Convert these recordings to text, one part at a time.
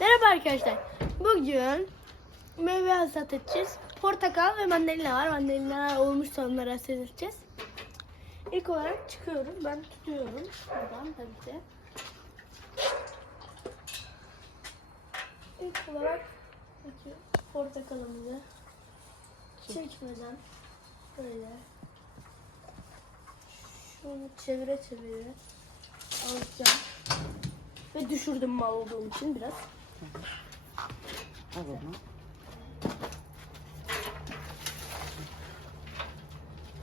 Merhaba arkadaşlar. Bugün meyve hasat edeceğiz. Portakal ve mandalina var. Mandalina olmuşsa onları hasat edeceğiz. İlk olarak çıkıyorum. Ben tutuyorum. Buradan tabii ki. İlk olarak portakalımızı çekmeden böyle şunu çevire çevire alacağım. Ve düşürdüm mal olduğum için biraz. Al onu.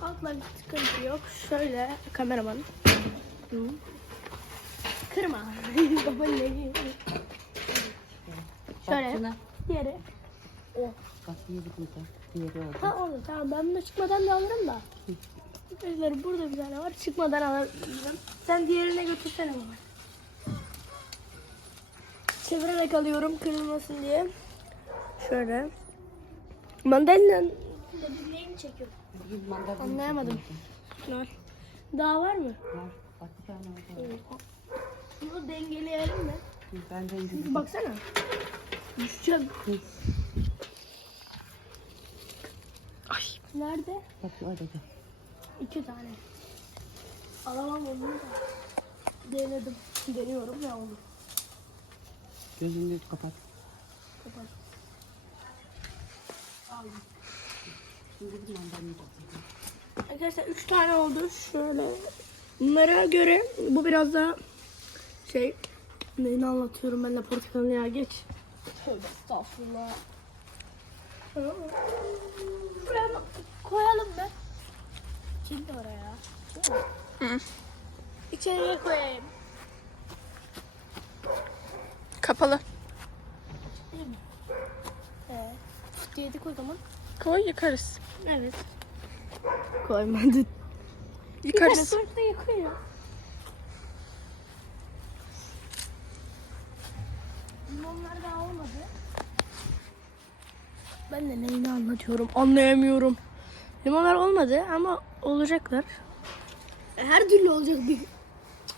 Altlar sıkıntı yok. Şöyle kameraman. Hı. Kırma. Kafanı ne Şöyle. Yere. Oh. Bak yeri burada. Diğeri orada. Ha orada tamam ben bunu çıkmadan da alırım da. Arkadaşlar burada bir tane var. Çıkmadan alırım. Sen diğerine götürsene baba. Çevirerek alıyorum kırılmasın diye. Şöyle. Mandalina'nın neyini çekiyorum? Bir mandalina Anlayamadım. Var. Daha var mı? Var. Bak bir tane var. Bunu dengeleyelim mi? Ben de Çünkü baksana. Düşeceğim. Ay. Nerede? Bak orada da. İki tane. Alamam onu da. Denedim. Deniyorum ne olur. Gözünü kapat. Kapat. Şimdi bir mandalina. Arkadaşlar üç tane oldu. Şöyle. Bunlara göre bu biraz daha şey neyini anlatıyorum ben de portakalını ya geç. Tövbe estağfurullah. Şuraya koyalım be. Kilidi oraya. Hı. İçeriye koyayım. Kapalı. Evet. Yedik o zaman. Koy yıkarız. Evet. Koymadı. Yıkarız. Sonuçta yıkıyor. Limonlar daha olmadı. Ben de neyini anlatıyorum anlayamıyorum. Limonlar olmadı ama olacaklar. Her türlü olacak bir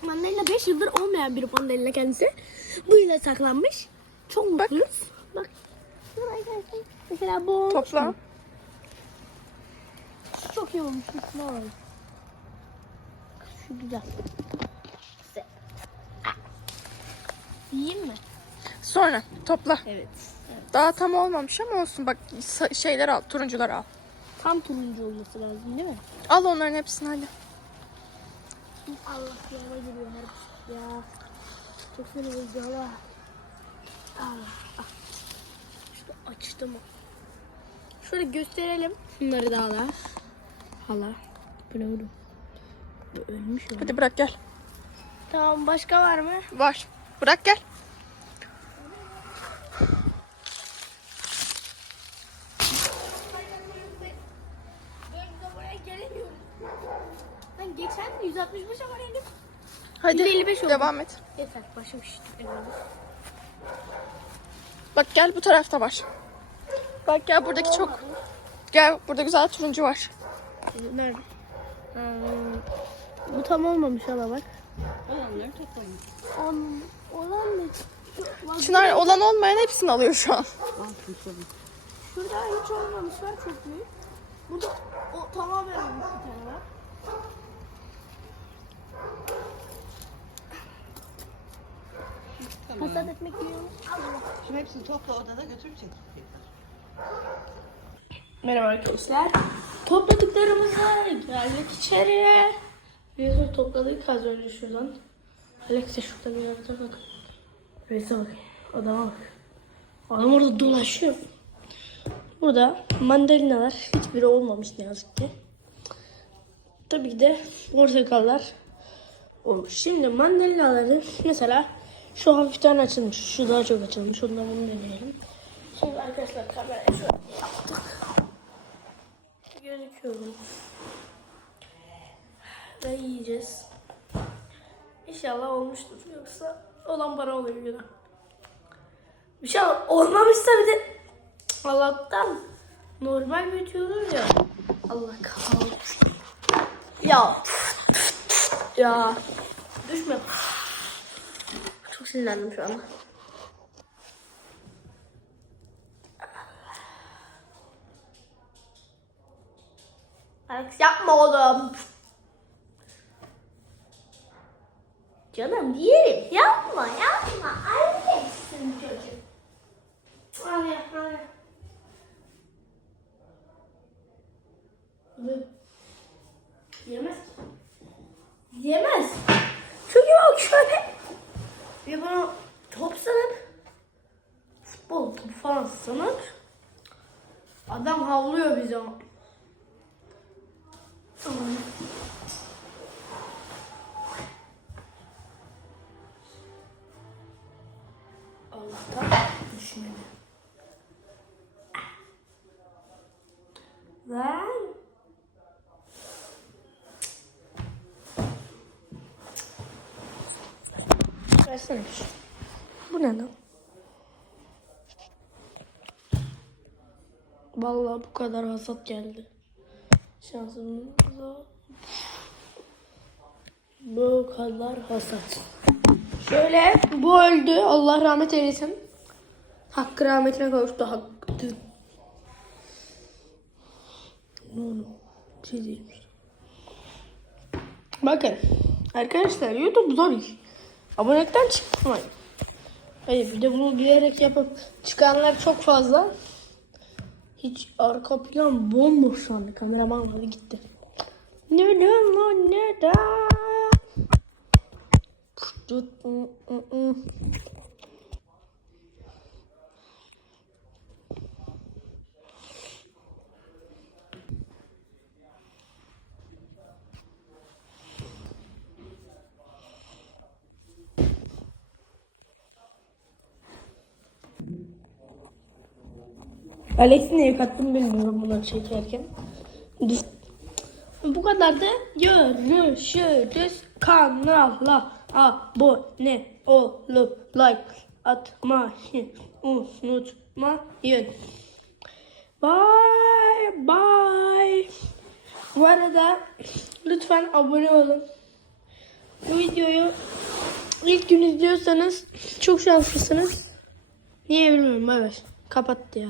mandalina 5 yıldır olmayan bir mandalina kendisi. Bu yıla saklanmış. Çok mutluyuz. Bak. Dur arkadaşlar. Mesela bu olmuş Topla. mu? Çok iyi olmuş. Ne alalım. Şu güzel. Se- Ah. Yiyeyim mi? Sonra topla. Evet. Daha tam olmamış ama olsun. Bak sa- şeyler al. Turuncular al. Tam turuncu olması lazım değil mi? Al onların hepsini hadi. Allah yağma giriyor her ya. Çok Allah. Allah. Ah. Şunu açtı mı? Şöyle gösterelim. Şunları da hala. Hala. Oğlum? Bu ölmüş o. Hadi bırak gel. Tamam başka var mı? Var. Bırak gel. Ben geçen 165 ama indim. Hadi 155 oldu. devam et. Yeter başım şişti. Bak gel bu tarafta var. Bak gel buradaki çok. Gel burada güzel turuncu var. Nerede? Ha, bu tam olmamış hala bak. Olanları toplayın. On, olan ne? Şu- bak, Çınar olan olmayan hepsini alıyor şu an. Şurada hiç olmamışlar çok büyük. Burada o tamamen olmuş bir tane var. Hasat etmek yiyorum. Şimdi hepsini topla odada götürecek. Merhaba arkadaşlar. Topladıklarımızı geldik içeriye. Biraz topladık az önce şuradan. Alex de şurada bir yerde bak. Reis'e bak. Adama bak. Adam orada dolaşıyor. Burada mandalinalar hiçbiri olmamış ne yazık ki. Tabii ki de portakallar olmuş. Şimdi mandalinaları mesela şu hafiften açılmış. Şu daha çok açılmış. Ondan bunu deneyelim. Şimdi arkadaşlar kamerayı şöyle yaptık gözüküyorum. Ve yiyeceğiz. İnşallah olmuştur. Yoksa olan bana oluyor yine. Bir şey olmamışsa bir de Allah'tan normal büyütüyoruz ya. Allah kahretsin. Ya. Ya. Düşme sinirlendim şu an. Alex yapma oğlum. Canım yerim yapma. Sanıp adam havlıyor bize. Tamam. Allah'tan düşmedi. Lan. Versene bir şey. Bu ne lan? Vallahi bu kadar hasat geldi. Şansımıza bu kadar hasat. Şöyle bu öldü. Allah rahmet eylesin. Hakkı rahmetine kavuştu. Hakkı. Oldu? Bir şey. Bakın. Arkadaşlar YouTube zor iş. Abonelikten çıkmayın. Hayır bir de bunu bilerek yapıp çıkanlar çok fazla. Hiç arka plan bomboş şu anda. Kameraman hadi gitti. Neden lan neden? Alex'i niye kattım bilmiyorum bunları çekerken. Bu kadar da görüşürüz. Kanala abone olup like atmayı unutmayın. Bye bye. Bu arada lütfen abone olun. Bu videoyu ilk gün izliyorsanız çok şanslısınız. Niye bilmiyorum evet. Kapattı ya.